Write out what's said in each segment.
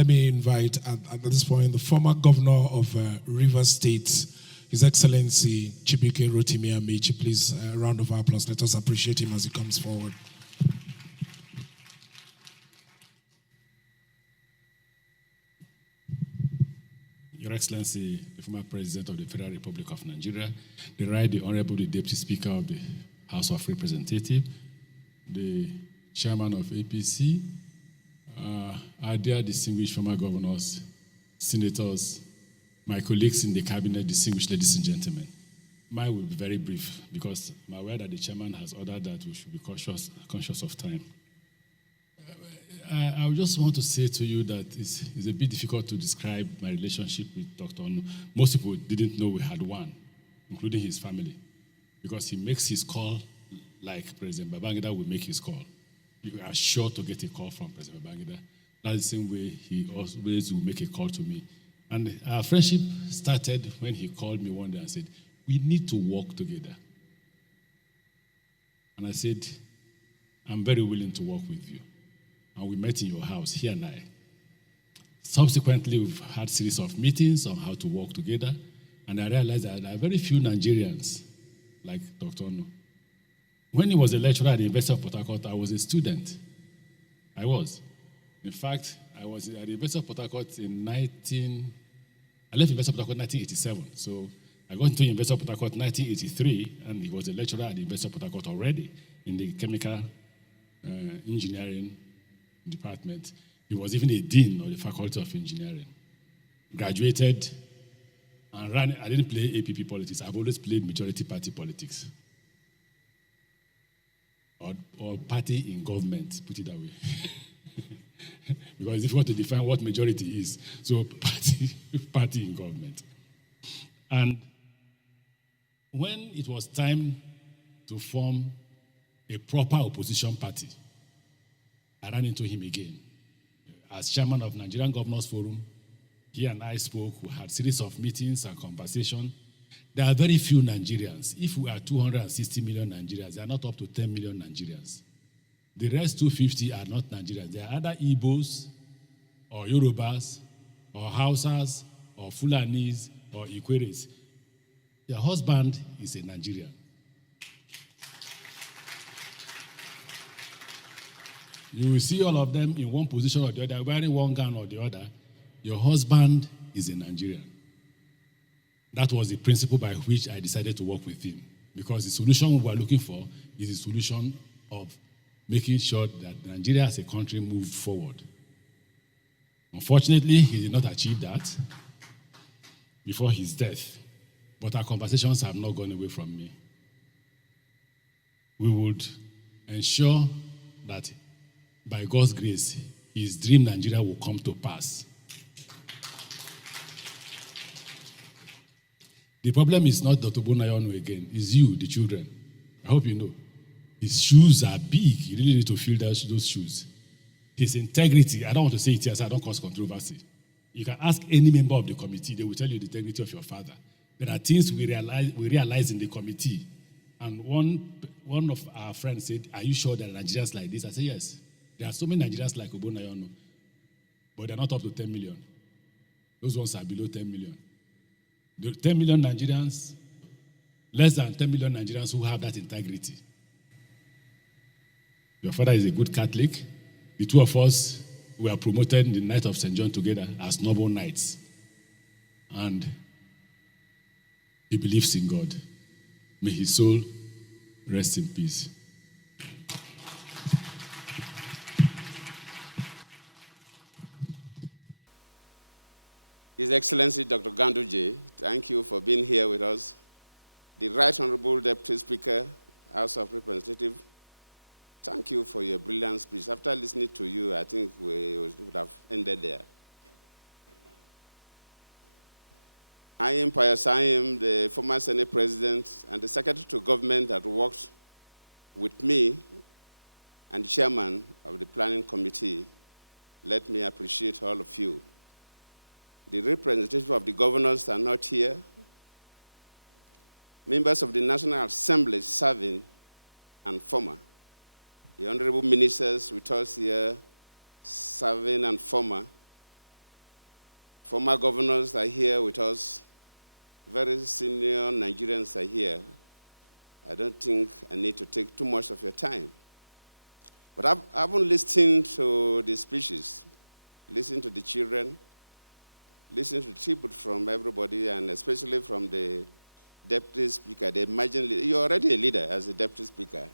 let me invite at this point the former governor of Rivers State, His Excellency Chibuike Rotimi Amaechi. Please, a round of applause. Let us appreciate him as he comes forward. Your Excellency, the former President of the Federal Republic of Nigeria, the Honorable Deputy Speaker of the House of Representatives, the Chairman of APC, our dear distinguished former governors, senators, my colleagues in the cabinet, distinguished ladies and gentlemen. Mine will be very brief because I'm aware that the chairman has ordered that we should be conscious of time. I just want to say to you that it's a bit difficult to describe my relationship with Dr. Onu. Most people didn't know we had one, including his family, because he makes his call like President Babangida will make his call. You are sure to get a call from President Babangida. That's the same way he always will make a call to me. And our friendship started when he called me one day and said, we need to work together. And I said, I'm very willing to work with you. And we met in your house, he and I. Subsequently, we've had a series of meetings on how to work together. And I realized that there are very few Nigerians like Dr. Onu. When he was a lecturer at the University of Port Harcourt, I was a student. I was. In fact, I was at the University of Port Harcourt I left University of Port Harcourt in 1987. So I got into University of Port Harcourt in 1983, and he was a lecturer at the University of Port Harcourt already in the chemical engineering department. He was even a dean of the Faculty of Engineering. Graduated and ran. I didn't play APP politics. I've always played majority party politics. Or party in government, put it that way. Because if you want to define what majority is, so party in government. And when it was time to form a proper opposition party, I ran into him again. As chairman of Nigerian Governors Forum, he and I spoke. We had a series of meetings and conversations. There are very few Nigerians. If we are 260 million Nigerians, they are not up to 10 million Nigerians. The rest 250 are not Nigerians. They are either Igbos or Yorubas or Hausas or Fulanis or Ikweres. Their husband is a Nigerian. You will see all of them in one position or the other, wearing one gown or the other. Your husband is a Nigerian. That was the principle by which I decided to work with him, because the solution we were looking for is the solution of making sure that Nigeria as a country moved forward. Unfortunately, he did not achieve that before his death, but our conversations have not gone away from me. We would ensure that by God's grace, his dream Nigeria will come to pass. The problem is not Dr. Ogbonnaya Onu again, it's you, the children. I hope you know. His shoes are big. You really need to fill those shoes. His integrity, I don't want to say it here so I don't cause controversy. You can ask any member of the committee, they will tell you the integrity of your father. There are things we realize in the committee. And one of our friends said, are you sure there are Nigerians like this? I said, yes. There are so many Nigerians like Ogbonnaya Onu, but they're not up to 10 million. Those ones are below 10 million. The 10 million Nigerians, less than 10 million Nigerians who have that integrity. Your father is a good Catholic. The two of us were promoted in the night of St. John together as noble knights. And he believes in God. May his soul rest in peace. His Excellency Dr. Ganduje, thank you for being here with us. The Right Honorable Deputy Speaker, House of Representatives, thank you for your brilliant speech. After listening to you, I think we would have ended there. I am Pius Ayim, the former Senate President and the Secretary to Government that worked with me and the Chairman of the Planning Committee. Let me appreciate all of you. The representatives of the governors are not here. Members of the National Assembly serving and former. The honorable ministers with us here, serving and former. Former governors are here with us. Very senior Nigerians are here. I don't think I need to take too much of your time. But I haven't listened to the speeches, listened to the children, listened to tribute from everybody, and especially from the deputy speaker. The emerging leader. You're already a leader as a deputy speaker.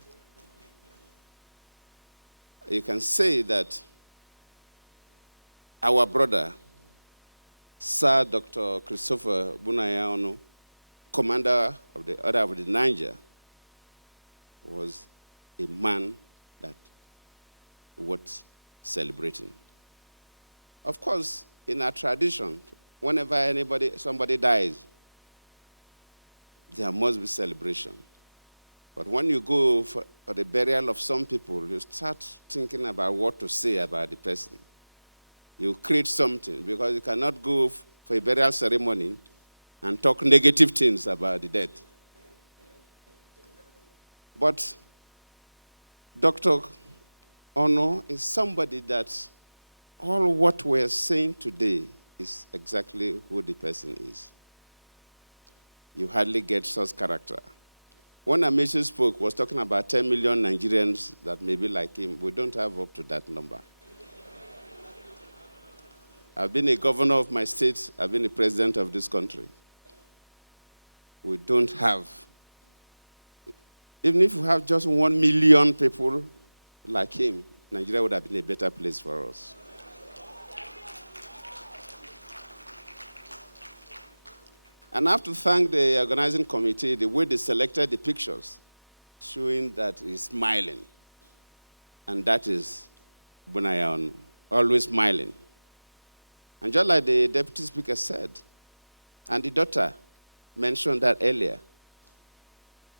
You can say that our brother, Sir Dr. Christopher Ogbonnaya Onu, commander of the Order of the Niger, was a man that worth celebrating. Of course, in our tradition, whenever somebody dies, there must be celebration. But when you go for the burial of some people, you start thinking about what to say about the person. You create something, because you cannot go for a burial ceremony and talk negative things about the dead. But Dr. Onu is somebody that all what we're saying today is exactly who the person is. You hardly get such character. When Amaechi spoke, was talking about 10 million Nigerians that may be like him. We don't have up to that number. I've been a governor of my state. I've been a president of this country. We don't have. Even if we have just 1 million people like him, Nigeria would have been a better place for us. And I have to thank the organizing committee, the way they selected the pictures, showing that he's smiling. And that is Ogbonnaya Onu, always smiling. And just like the deputy speaker said, and the daughter mentioned that earlier,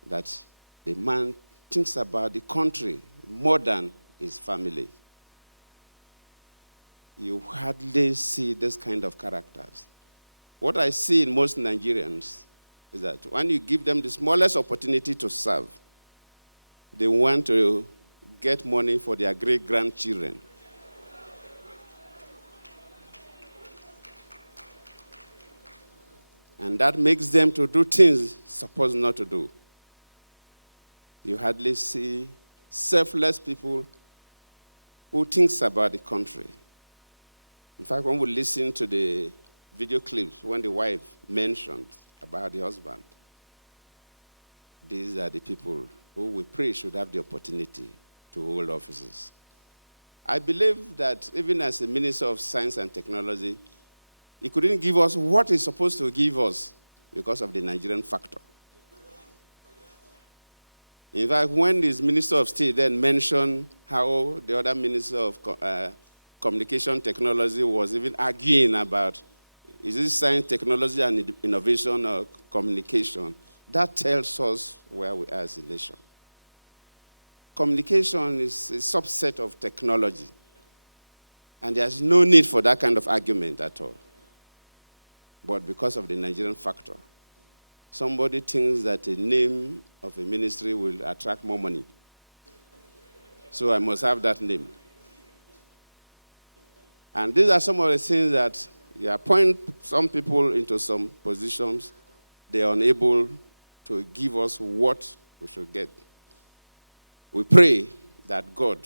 that the man thinks about the country more than his family. You hardly see this kind of characters. What I see in most Nigerians is that when you give them the smallest opportunity to serve, they want to get money for their great-grandchildren. And that makes them to do things supposed not to do. You hardly see selfless people who thinks about the country. In fact, when we listen to the video clips, when the wife mentioned about the husband, these are the people who we pray should have the opportunity to hold offices. I believe that even as a Minister of Science and Technology, he couldn't give us what he's supposed to give us because of the Nigerian factor. In fact, when this Minister of State then mentioned how the other Minister of Communication Technology was even arguing about, is it science, technology, and innovation or communication? That tells us where we are as a nation. Communication is a subset of technology. And there's no need for that kind of argument at all. But because of the Nigerian factor, somebody thinks that a name of a ministry will attract more money. So I must have that name. And these are some of the things that you appoint some people into some positions, they are unable to give us what we should get. We pray that God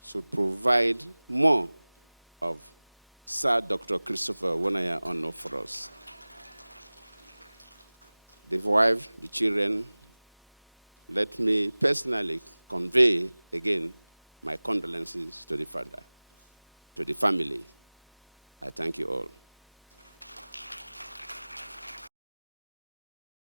should provide more of Sir Dr. Christopher Ogbonnaya Onu for us. The wife, the children, let me personally convey again my condolences to the father, to the family. I thank you all.